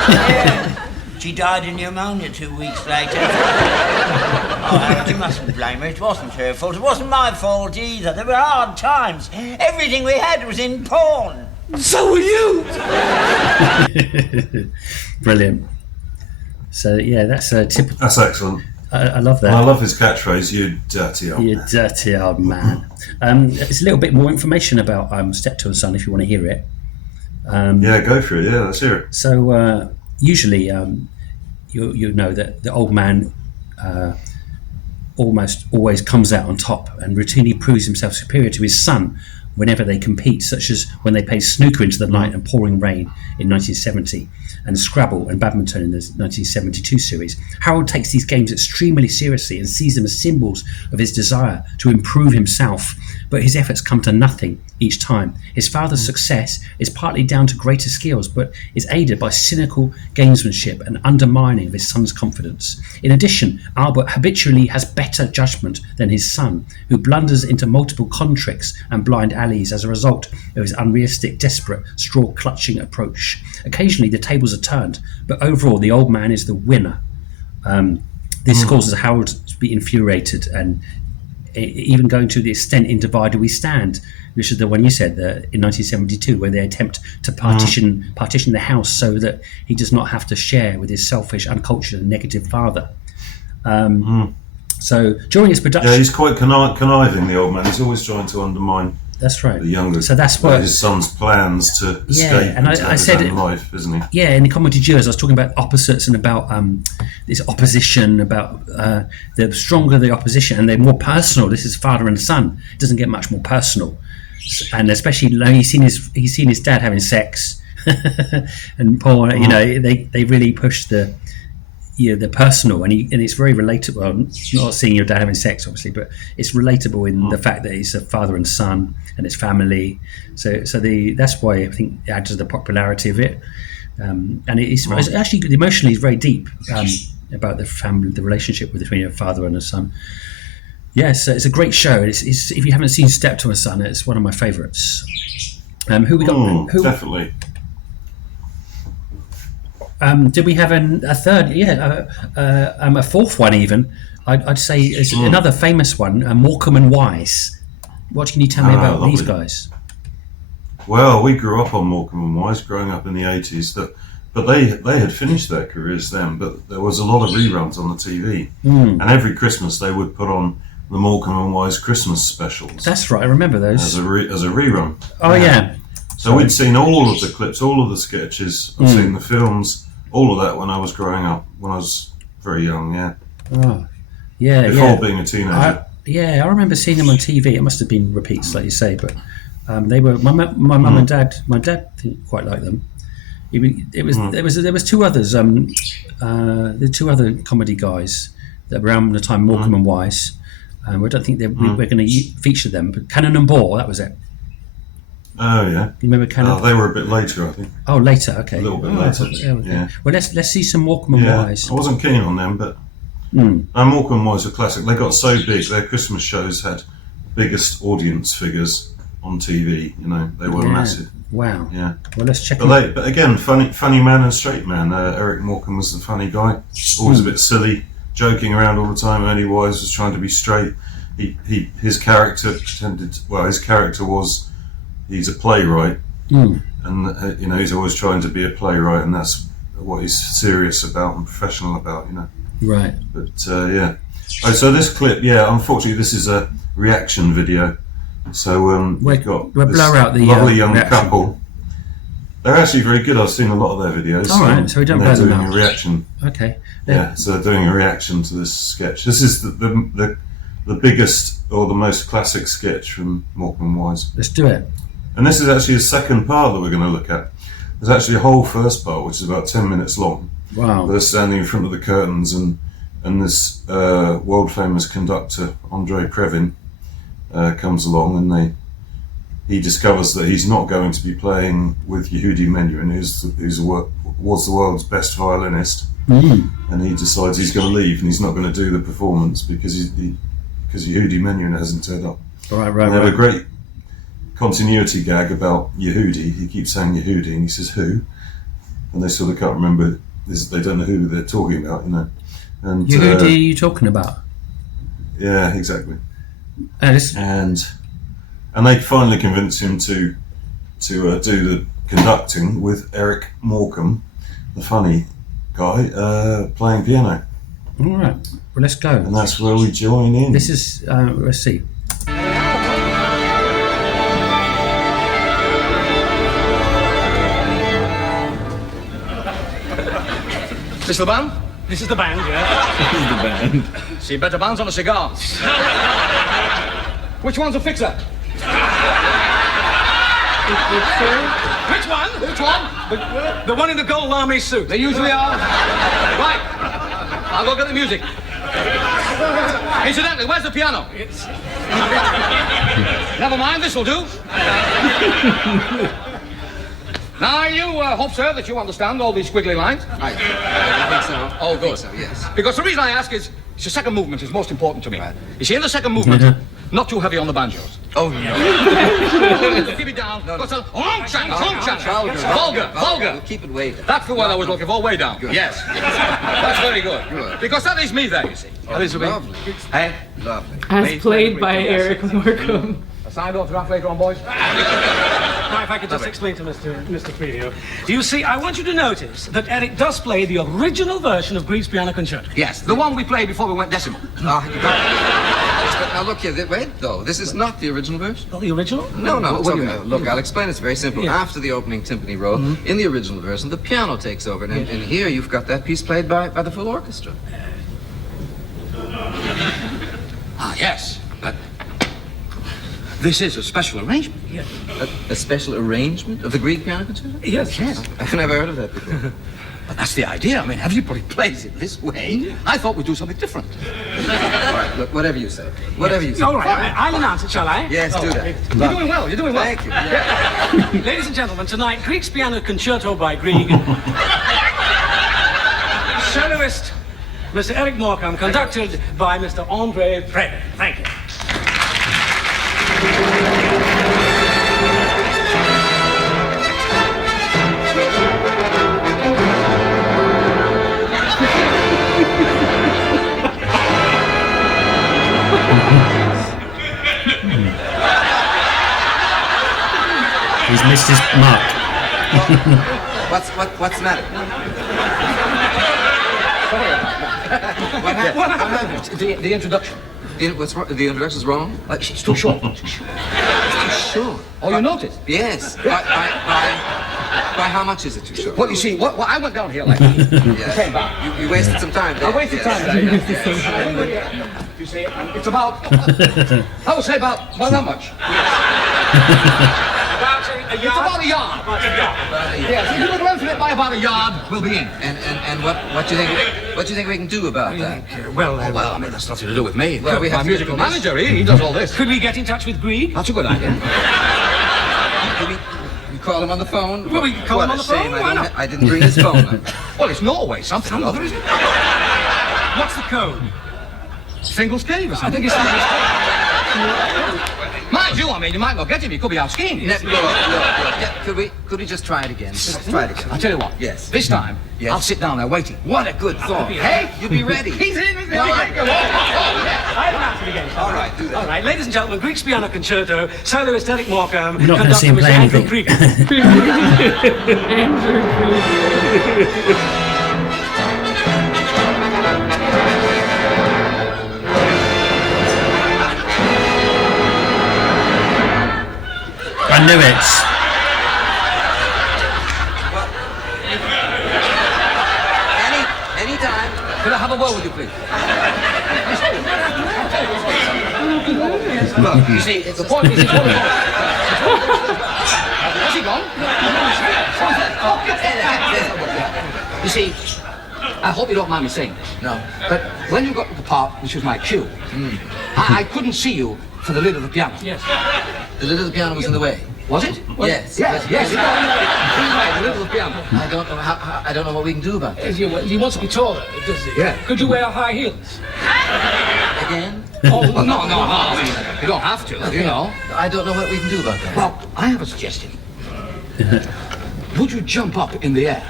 Yeah. She died of pneumonia 2 weeks later. Oh, Harold, you mustn't blame her. It wasn't her fault. It wasn't my fault either. There were hard times. Everything we had was in pawn. So were you. Brilliant. So yeah, that's a typical. That's excellent. I love that. And I love his catchphrase, "You dirty old You man." dirty old man. It's a little bit more information about Steptoe and Son if you want to hear it. Yeah, go for it. Yeah, let's hear it. So usually you know that the old man almost always comes out on top and routinely proves himself superior to his son whenever they compete, such as when they played snooker into the night and pouring rain in 1970 and Scrabble and badminton in the 1972 series. Harold takes these games extremely seriously and sees them as symbols of his desire to improve himself, but his efforts come to nothing each time. His father's success is partly down to greater skills, but is aided by cynical gamesmanship and undermining of his son's confidence. In addition, Albert habitually has better judgment than his son, who blunders into multiple con tricks and blind alleys as a result of his unrealistic, desperate, straw-clutching approach. Occasionally, the tables are turned, but overall, the old man is the winner. This causes Harold to be infuriated and even going to the extent in Divided We Stand, which is the one you said in 1972, where they attempt to partition the house so that he does not have to share with his selfish, uncultured, and negative father. So during his production, Yeah, he's quite conniving, the old man. He's always trying to undermine that's right. the younger. So that's what his son's plans to escape and into I his said own it, life, isn't he? Yeah, in the Comedy Duos, I was talking about opposites and about this opposition, about the stronger the opposition and the more personal. This is father and son. It doesn't get much more personal, and especially he's seen his dad having sex, and Paul. You know, they really push the personal, and it's very relatable. Well, not seeing your dad having sex, obviously, but it's relatable in the fact that it's a father and son and it's family. So that's why I think it adds to the popularity of it. And it's actually emotionally very deep about the family, the relationship between a father and a son. Yes, it's a great show. It's if you haven't seen Steptoe and Son, it's one of my favourites. Who we got? Definitely. Did we have a third? Yeah, a fourth one even. I'd say is another famous one, Morecambe and Wise. What can you tell me about these guys? Well, we grew up on Morecambe and Wise, growing up in the 80s. But they had finished their careers then. But there was a lot of reruns on the TV, and every Christmas they would put on the Morecambe and Wise Christmas specials. That's right. I remember those as a rerun. Oh yeah. So we'd seen all of the clips, all of the sketches. I've seen the films. All of that when I was growing up, when I was very young, yeah. Oh, yeah, Before being a teenager. I remember seeing them on TV. It must have been repeats, like you say, but they were my mum and dad. My dad quite liked them. There was two others. The two other comedy guys that were around the time, Morecambe and Wise. I don't think we're going to feature them, but Cannon and Ball, that was it. Oh yeah, you remember Cannon? They were a bit later, I think. Oh, later, okay. A little bit later. Yeah. Well, let's see some Morecambe and Wise. I wasn't keen on them, but Morecambe and Wise were classic. They got so big; their Christmas shows had biggest audience figures on TV. You know, they were massive. Wow. Yeah. Well, let's check. But again, funny man and straight man. Eric Morecambe was the funny guy, always a bit silly, joking around all the time. Ernie Wise was trying to be straight. His character was. He's a playwright, and he's always trying to be a playwright, and that's what he's serious about and professional about, you know. Right. But yeah. Oh, so this clip, unfortunately, this is a reaction video. So we've got we'll this blur out the lovely young reaction. couple. They're actually very good. I've seen a lot of their videos. All right, so we don't blur them doing out. a reaction. Okay. Yeah, so they're doing a reaction to this sketch. This is the biggest or the most classic sketch from Morecambe and Wise. Let's do it. And this is actually a second part that we're going to look at. There's actually a whole first part, which is about 10 minutes long. Wow. They're standing in front of the curtains, and this world-famous conductor, Andre Previn, comes along, and he discovers that he's not going to be playing with Yehudi Menuhin, was the world's best violinist, and he decides he's going to leave, and he's not going to do the performance because Yehudi Menuhin hasn't turned up. Right. They have a great continuity gag about Yehudi. He keeps saying Yehudi, and he says who, and they sort of can't remember. They don't know who they're talking about, you know. And Yehudi, are you talking about? Yeah, exactly. Alice? And they finally convince him to do the conducting with Eric Morecambe, the funny guy, playing piano. All right, well, let's go. And that's where we join in. This is, let's see. This the band? This is the band, yeah. This is the band. See better bands on the cigars. Which one's a fixer? Which one? Which one? The one in the gold army suit. They usually are. Right. I'll go get the music. Incidentally, where's the piano? Never mind, this'll do. Now, you hope, sir, that you understand all these squiggly lines. I think so. Oh, good. So, yes. Because the reason I ask is, the second movement is most important to me. Right. You see, in the second movement, not too heavy on the banjos. Oh, no. Keep it down. No, no. What's vulgar. We'll keep it way down. That's the word I was looking for, way down. Good. Yes. That's very good. Good. Because that is me there, you see. That is lovely. Hey? Lovely. As played by Eric Morecambe. A signed autograph later on, boys. Now, if I could just explain to Mr. Frevio. You see, I want you to notice that Eric does play the original version of Grieg's Piano Concerto. Yes, the one we played before we went decimal. Now look here, wait though, this is not the original version. Oh, the original? No, What do you mean? look, I'll explain, it's very simple. Yeah. After the opening timpani roll, in the original version, the piano takes over, and here you've got that piece played by the full orchestra. Ah, yes. But this is a special arrangement. Yeah. A special arrangement of the Grieg Piano Concerto? Yes, yes. I've never heard of that before. But that's the idea. I mean, everybody plays it this way. I thought we'd do something different. All right, look, whatever you say. Whatever you say. All right, I'll announce it, shall I? Yes, do that. You're doing well. You're doing well. Thank you. Yeah. Ladies and gentlemen, tonight, Grieg's Piano Concerto by Grieg. Soloist, Mr. Eric Morecambe, conducted by Mr. Andre Prede. Thank you. He's missed his mark. What's the matter? What happened? The introduction. What's wrong? The introduction's wrong? It's too short. Too short. Oh, you noticed? Yes. By how much is it too short? Well, you see, I went down here like that. Yes. Came back. You wasted some time there. I wasted time there. You see, it's about, I would say about that much. It's about a yard. Yes, if you would lengthen it by about a yard, we'll be in. And what do you think we can do about that? Well, I mean, that's nothing to do with me. Well, we have my to musical do this. manager, he does all this. Could we get in touch with Grieg? That's a good idea. We call him on the phone? Well, we can call him on the phone. Why not? I didn't bring his phone up. Well, it's Norway, something or other, isn't it? What's the code? Singles cave or I something. think it's Singles. Mind you, I mean, you might not get him. He could be out skiing. Look. Yeah, could we just try it again? Just try it again. I'll tell you what. Yes. This time, Yes. I'll sit down there waiting. What a good thought. Hey, You'll be ready. He's in, isn't he? No, I'll announce it again. All right, do that. All right, ladies and gentlemen, Grieg's Piano Concerto, soloist Eric Morecambe, We're not going to see him play Andrew anything. Krieger. I knew it. Anytime. Could I have a word with you, please? Look, You see, the point is, it's one of Has he gone? You see, I hope you don't mind me saying this. No. But when you got to the part which was my cue, I couldn't see you for the lid of the piano. Yes. The lid of the piano was in the way. Was it? Yes. Yes. The lid of the piano. I don't know what we can do about that. He wants to be taller, does he? Yeah. Could you wear high heels? Again? Oh, no. I mean, you don't have to, you know. I don't know what we can do about that. Well, I have a suggestion. Would you jump up in the air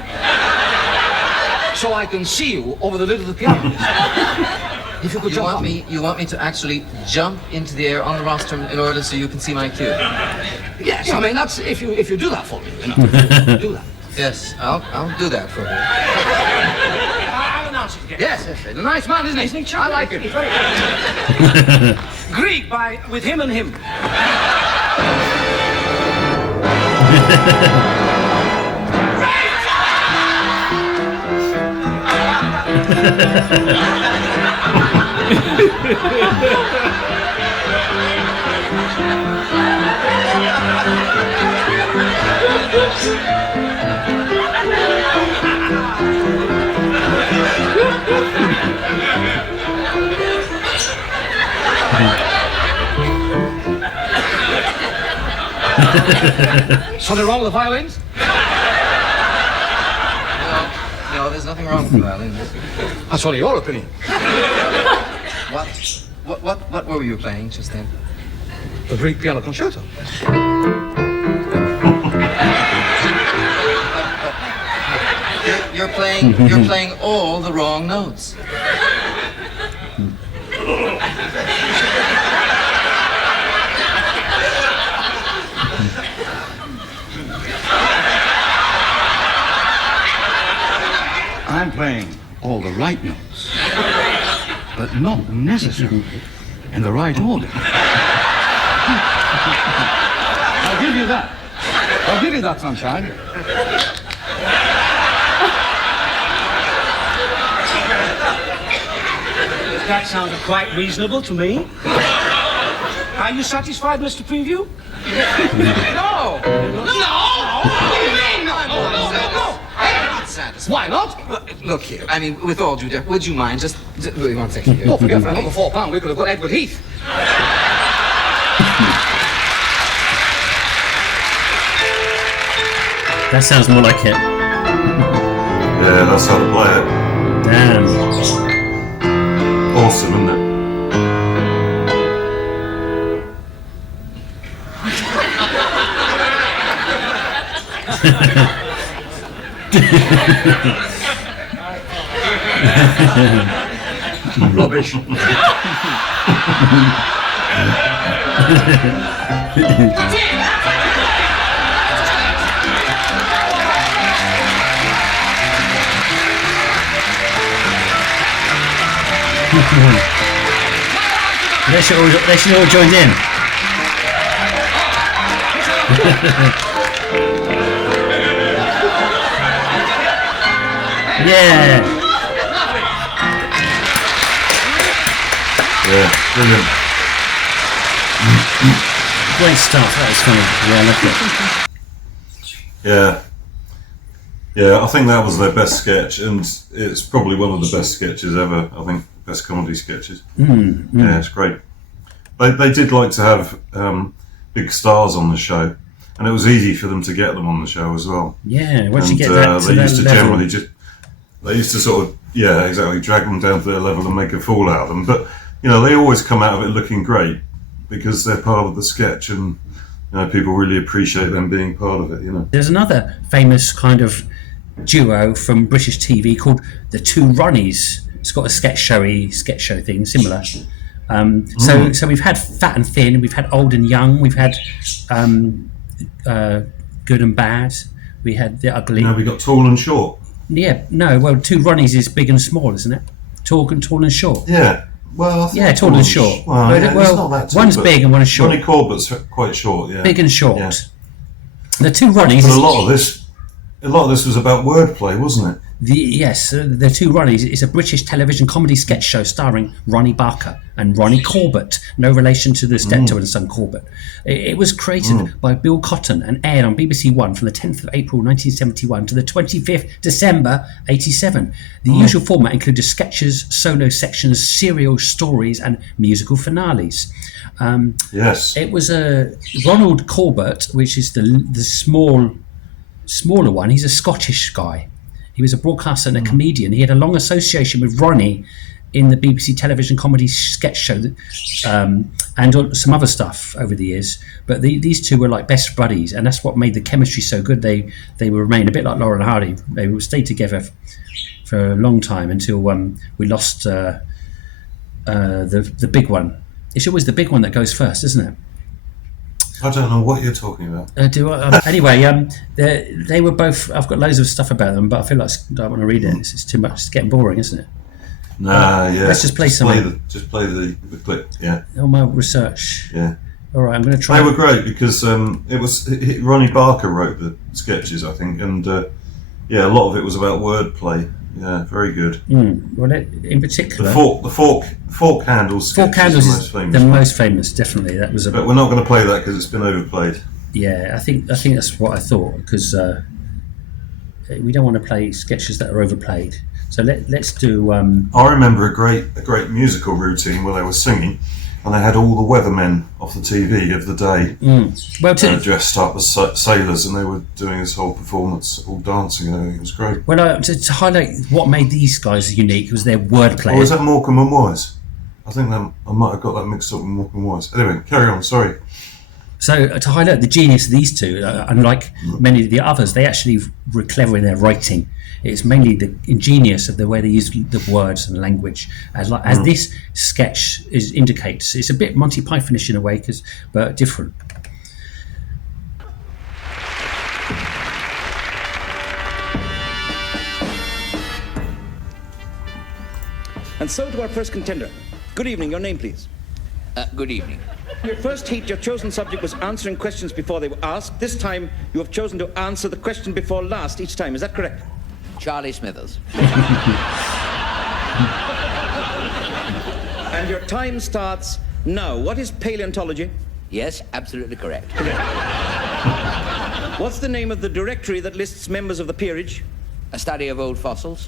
so I can see you over the lid of the piano? If you could jump up. You want me to actually jump into the air on the rostrum in order so you can see my cue? Yes, I mean, that's if you do that for me, you know. Do that. Yes, I'll do that for you. I'll announce it again. Yes. A nice man, isn't he? I like him. He's very good. Greek with him and him. Something wrong with the violins? No, there's nothing wrong with the violin. That's only your opinion. What were you playing just then? The Greek piano concerto. You're playing all the wrong notes. I'm playing all the right notes, but not necessarily in the right order. I'll give you that. I'll give you that, sunshine. That sounded quite reasonable to me. Are you satisfied, Mr. Preview? No! What do you mean, no? I'm not satisfied. Why not? Look here, I mean, with all due deference, would you mind just wait 1 second here? Don't forget, for another £4, we could have got Edward Heath. That sounds more like it. Yeah, that's how to play it. Damn. Awesome, isn't it? Rubbish. They should all join in. Yeah. Yeah, brilliant. Great stuff. That was funny. Yeah, I loved it. Yeah, I think that was their best sketch, and it's probably one of the best sketches ever. I think best comedy sketches. Yeah, it's great. They did like to have big stars on the show, and it was easy for them to get them on the show as well. Yeah, once you get that to they that used to level. generally they used to sort of drag them down to their level and make a fool out of them. But they always come out of it looking great because they're part of the sketch, and people really appreciate them being part of it. There's another famous kind of duo from British TV called the Two Ronnies. It's got a sketch show thing similar. So we've had fat and thin, we've had old and young, we've had good and bad, we had the ugly. Now we got tall and short. Yeah, no, well, Two Ronnies is big and small, isn't it? Tall and short. Yeah. Well, tall and short. Well, it's not that tall, one's big and one is short. Ronnie Corbett's quite short. Yeah. Big and short. Yeah. The Two Ronnies. But a lot of this was about wordplay, wasn't it? The Two Ronnies is a British television comedy sketch show starring Ronnie Barker and Ronnie Corbett, no relation to the steptoe and son Corbett. It was created by Bill Cotton and aired on BBC One from the 10th of April 1971 to the 25th December 87. The usual format included sketches, solo sections, serial stories and musical finales. Yes. It was Ronald Corbett, which is the smaller one. He's a Scottish guy. He was a broadcaster and a comedian. He had a long association with Ronnie in the BBC television comedy sketch show, and some other stuff over the years. But these two were like best buddies, and that's what made the chemistry so good. They remained a bit like Laurel and Hardy. They would stay together for a long time until we lost the big one. It's always the big one that goes first, isn't it? I don't know what you're talking about. Anyway, they were both. I've got loads of stuff about them, but I feel like I don't want to read it. It's too much. It's getting boring, isn't it? Nah, yeah. Let's just play something. Just play the clip. Yeah. All my research. Yeah. All right, I'm going to try. They were great because Ronnie Barker wrote the sketches, I think, and a lot of it was about wordplay. Yeah, very good. Well, in particular, the fork handles. Fork handles is the most famous, definitely. That was. But we're not going to play that because it's been overplayed. Yeah, I think that's what I thought, because we don't want to play sketches that are overplayed. So let's do. I remember a great musical routine where they were singing, and they had all the weathermen off the TV of the day. Well, dressed up as sailors, and they were doing this whole performance, all dancing and everything. It was great. Well, to highlight what made these guys unique was their wordplay. Or was that Morecambe and Wise? I think I might have got that mixed up with Morecambe and Wise. Anyway, carry on. Sorry. So to highlight the genius of these two, unlike many of the others, they actually were clever in their writing. It's mainly the ingenious of the way they use the words and language, as this sketch indicates. It's a bit Monty Pythonish in a way, but different. And so to our first contender. Good evening. Your name, please. Good evening. Your first heat, your chosen subject was answering questions before they were asked. This time, you have chosen to answer the question before last each time. Is that correct? Charlie Smithers. And your time starts now. What is paleontology? Yes, absolutely correct. What's the name of the directory that lists members of the peerage? A study of old fossils.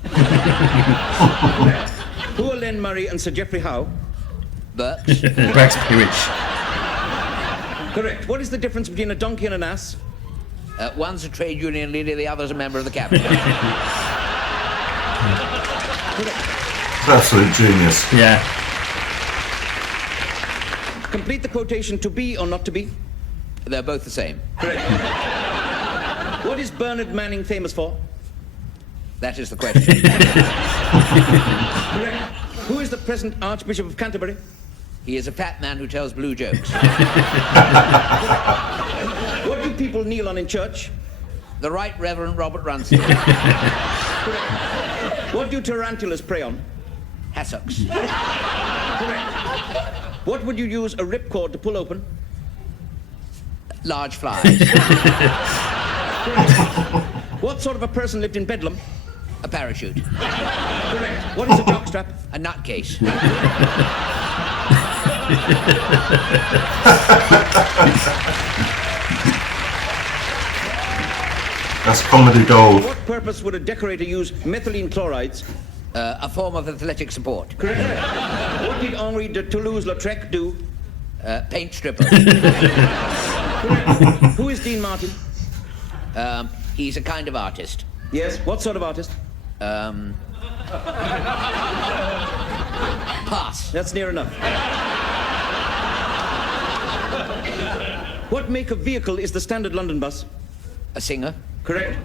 Who are Len Murray and Sir Geoffrey Howe? Burke's. Burke's peerage. Correct. What is the difference between a donkey and an ass? One's a trade union leader, the other's a member of the cabinet. Absolute genius. Yeah. Complete the quotation, to be or not to be? They're both the same. Correct. What is Bernard Manning famous for? That is the question. Correct. Who is the present Archbishop of Canterbury? He is a fat man who tells blue jokes. What do people kneel on in church? The Right Reverend Robert Runcie. What do tarantulas prey on? Hassocks. Correct. What would you use a ripcord to pull open? Large flies. What sort of a person lived in Bedlam? A parachute. Correct. What is a jockstrap? A nutcase. That's comedy gold. For what purpose would a decorator use methylene chlorides? A form of athletic support. Correct. What did Henri de Toulouse-Lautrec do? Paint stripper. Who is Dean Martin? He's a kind of artist. Yes. What sort of artist? Pass. That's near enough. What make of vehicle is the standard London bus? A singer. Correct.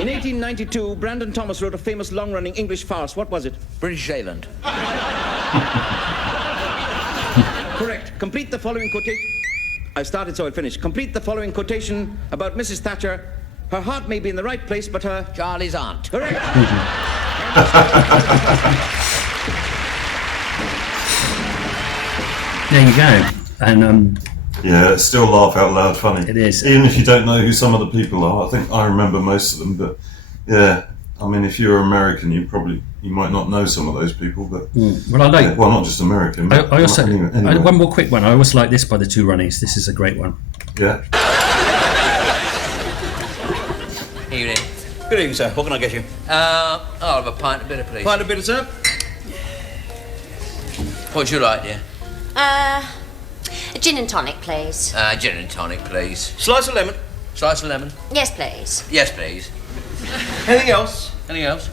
In 1892, Brandon Thomas wrote a famous long-running English farce. What was it? British Island. Correct. Complete the following quotation. I started, so I finished. Complete the following quotation about Mrs. Thatcher. Her heart may be in the right place, but her... Charlie's aunt. Correct. There you go. And yeah, it's still laugh out loud funny. It is. Even if you don't know who some of the people are. I think I remember most of them, but yeah, I mean, if you're American, you might not know some of those people, but well, I like. Yeah, well, not just American. I also anyway. one more quick one. I always like this by the Two Ronnies. This is a great one. Yeah. Evening. Good evening, sir. What can I get you? I'll have a pint of bitter, please. Pint of bitter, sir. What'd you like, dear? A gin and tonic, please. Gin and tonic, please. Slice of lemon. Slice of lemon? Yes, please. Yes, please. Anything else? Anything else?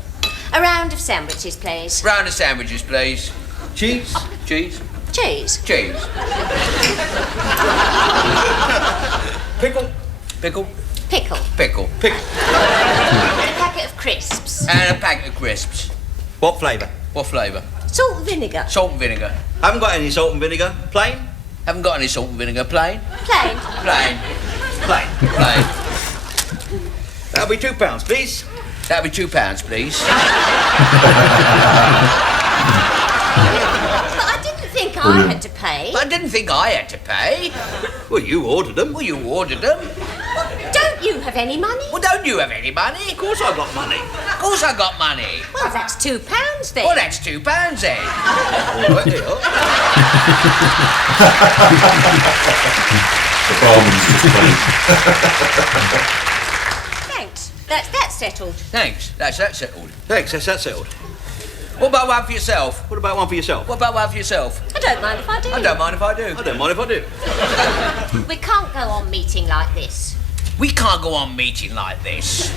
A round of sandwiches, please. Round of sandwiches, please. Cheese? Cheese? Cheese. Cheese. Pickle? Pickle? Pickle. Pickle. Pickle. And a packet of crisps. And a packet of crisps. What flavour? What flavour? Salt and vinegar. Salt and vinegar. Haven't got any salt and vinegar. Plain? Haven't got any salt and vinegar. Plain? Plain. Plain. Plain. Plain. That'll be £2, please. That'll be £2, please. But I didn't think I had to pay. I didn't think I had to pay. Well, you ordered them. Well, you ordered them. Don't you have any money? Well, don't you have any money? Of course I got money. Of course I got money. Well, that's £2 then. Well, that's £2 then. All right, there you are. The barman's just playing. Thanks. That's settled. Thanks. That's that settled. Thanks, that's that settled. What about one for yourself? What about one for yourself? What about one for yourself? I don't mind if I do. I don't mind if I do. I don't mind if I do. We can't go on meeting like this. We can't go on meeting like this.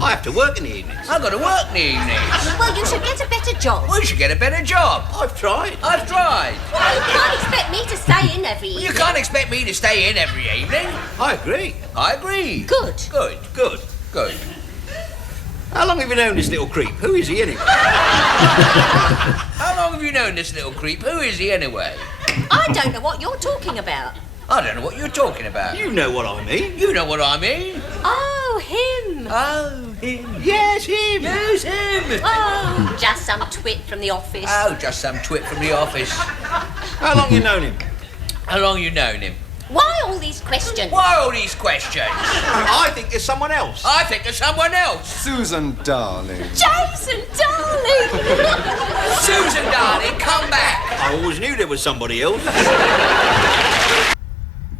I have to work in the evenings. I've got to work in the evenings. Well, you should get a better job. We should get a better job. I've tried. I've tried. Well, you can't expect me to stay in every evening. You can't expect me to stay in every evening. I agree. I agree. Good. Good. Good. Good. How long have you known this little creep? Who is he anyway? How long have you known this little creep? Who is he anyway? I don't know what you're talking about. I don't know what you're talking about. You know what I mean. You know what I mean. Oh, him. Oh, him. Yes, him. Yes, him. Oh, just some twit from the office. Oh, just some twit from the office. How long you known him? How long you known him? Why all these questions? Why all these questions? I think there's someone else. I think there's someone else. Susan, darling. Jason, darling. Susan, darling, come back. I always knew there was somebody else.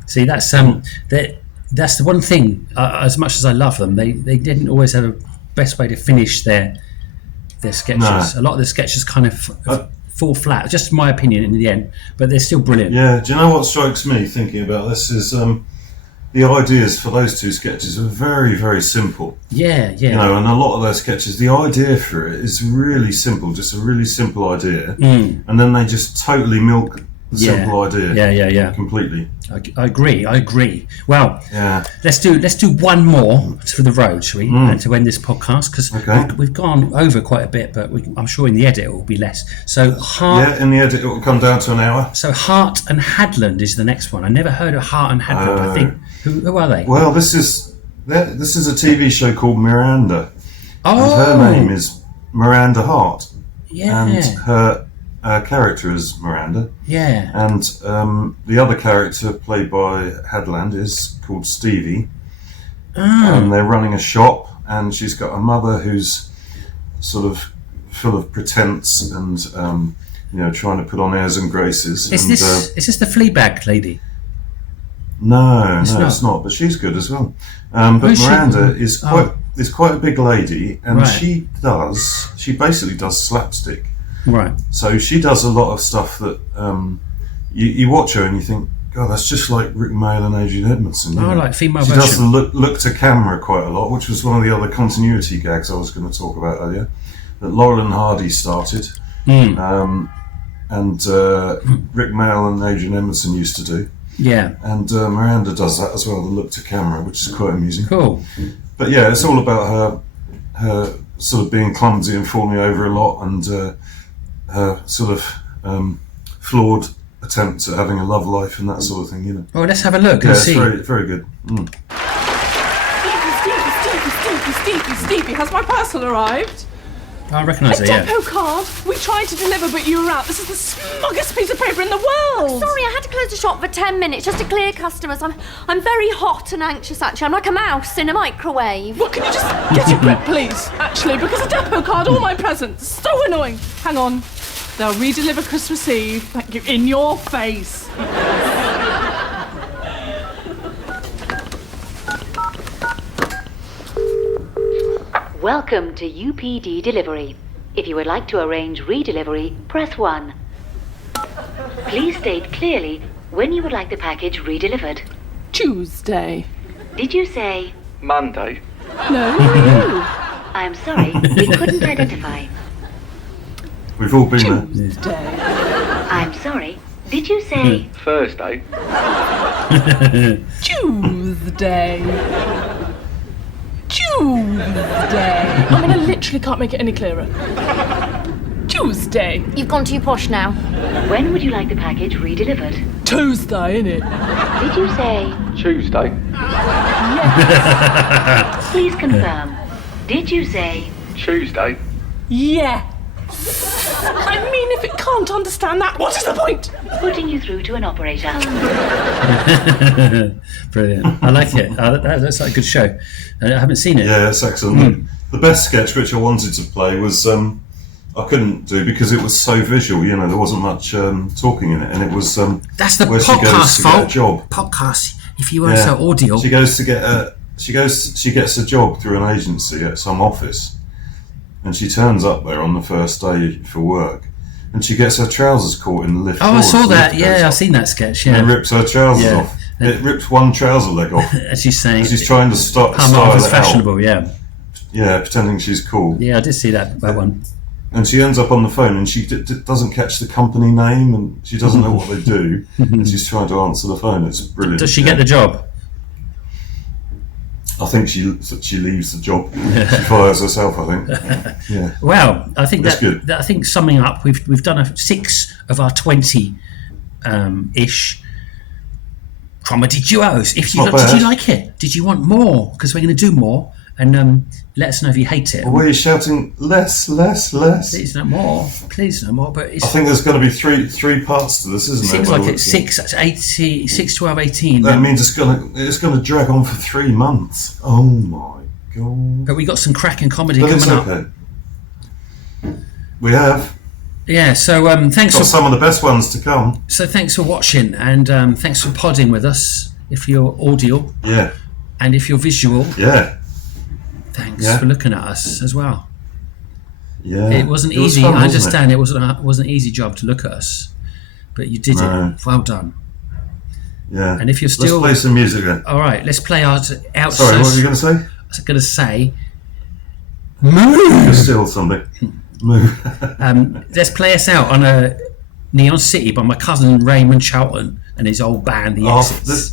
See, that's the one thing. As much as I love them, they didn't always have a best way to finish their sketches. No. A lot of the sketches kind of fall flat. Just my opinion in the end, but they're still brilliant. Yeah, do you know what strikes me thinking about this is the ideas for those two sketches are very, very simple. Yeah. You know, and a lot of their sketches, the idea for it is really simple, just a really simple idea, and then they just totally milk the simple idea. Yeah. Completely. I agree. Well, yeah. Let's do one more for the road, shall we? And to end this podcast, because we've gone over quite a bit, but I'm sure in the edit it will be less. So in the edit it will come down to an hour. So Hart and Hadland is the next one. I never heard of Hart and Hadland. I think who are they? Well, this is a TV show called Miranda. Oh, and her name is Miranda Hart. Yeah, and her character is Miranda. Yeah. And the other character played by Hadland is called Stevie. And they're running a shop, and she's got a mother who's sort of full of pretense and trying to put on airs and graces. Is this the Fleabag lady? No, it's not. But she's good as well. But Miranda is quite a big lady, and she basically does slapstick. Right. So she does a lot of stuff that you watch her and you think, God, that's just like Rick Mail and Adrian Edmondson. Like female She version. does the look to camera quite a lot, which was one of the other continuity gags I was going to talk about earlier, that Laurel and Hardy started, and Rick Mail and Adrian Edmondson used to do. Yeah. And Miranda does that as well, the look to camera, which is quite amusing. Cool. But yeah, it's all about her sort of being clumsy and falling over a lot, and her sort of flawed attempts at having a love life and that sort of thing, Oh, let's have a look and see. It's very, very good. Stevie, has my parcel arrived? I recognise it, A depot card. We tried to deliver, but you were out. This is the smuggest piece of paper in the world. Sorry, I had to close the shop for 10 minutes just to clear customers. I'm very hot and anxious, actually. I'm like a mouse in a microwave. Well, can you just get your grip, please? Actually, because a depot card, all my presents. So annoying. Hang on. They'll redeliver Christmas Eve. Thank you. In your face. Welcome to UPD Delivery. If you would like to arrange redelivery, press 1. Please state clearly when you would like the package redelivered. Tuesday. Did you say Monday? No, who are you? I'm sorry, we couldn't identify. We've all been there. Tuesday. I'm sorry. Did you say Thursday. Tuesday. Tuesday. I mean, I literally can't make it any clearer. Tuesday. You've gone too posh now. when would you like the package redelivered? Tuesday, innit? Did you say Tuesday. yes? Please confirm. Did you say Tuesday. Yeah. I mean, if it can't understand that, what is the point? Putting you through to an operator. Brilliant. I like it. That's like a good show. I haven't seen it. Yeah, it's excellent. The best sketch which I wanted to play was I couldn't do because it was so visual. You know, there wasn't much talking in it, and it was that's the where podcast she goes to get a job. Podcast. If you weren't so audio, she goes to get she gets a job through an agency at some office. And she turns up there on the first day for work, and she gets her trousers caught in the lift. Oh, I saw that. Yeah, I've seen that sketch. Yeah, and it rips her trousers off. It rips one trouser leg off. As she's saying, she's trying to style as it fashionable. out. Yeah, pretending she's cool. Yeah, I did see that one. And she ends up on the phone, and she doesn't catch the company name, and she doesn't know what they do. And she's trying to answer the phone. It's brilliant. Does she get the job? I think she leaves the job. She fires herself, I think. Yeah. Well, I think that's good. I think summing up, we've done 6 of our 20 ish comedy duos. Did you like it? Did you want more? Because we're going to do more, and let us know if you hate it. Well, were you shouting less? Please no more. Please no more. But I think there's going to be three parts to this, isn't there? Seems like it's 6, 12, 18. That means it's going to drag on for 3 months. Oh my god! But we got some cracking comedy but coming it's okay. We have. Yeah. So thanks got for some of the best ones to come. So thanks for watching, and thanks for podding with us. If you're audio. Yeah. And if you're visual. Yeah. Thanks for looking at us as well. Yeah, it wasn't easy. I understand it wasn't an easy job to look at us, but you did it. Well done. Yeah. And if you're still, let's play some music then. All right, let's play our outside. Sorry, what were you going to say? I was going to say, move. Still something. Move. Let's play us out on a Neon City by my cousin Raymond Shaolin and his old band, the Exits.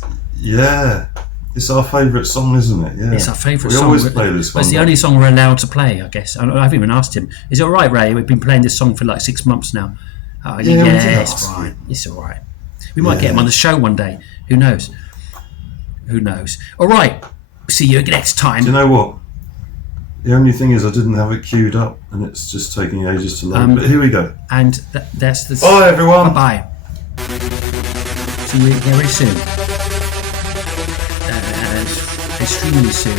It's our favourite song, isn't it? Yeah. It's our favourite song. We always play this one. It's the only song we're allowed to play, I guess. I haven't even asked him. Is it all right, Ray? We've been playing this song for like 6 months now. Oh, yeah, it's fine. It's all right. We might get him on the show one day. Who knows? All right. See you next time. Do you know what? The only thing is I didn't have it queued up, and it's just taking ages to load. But here we go. And that's the... Bye, everyone. Bye. See you very soon. Extremely soon.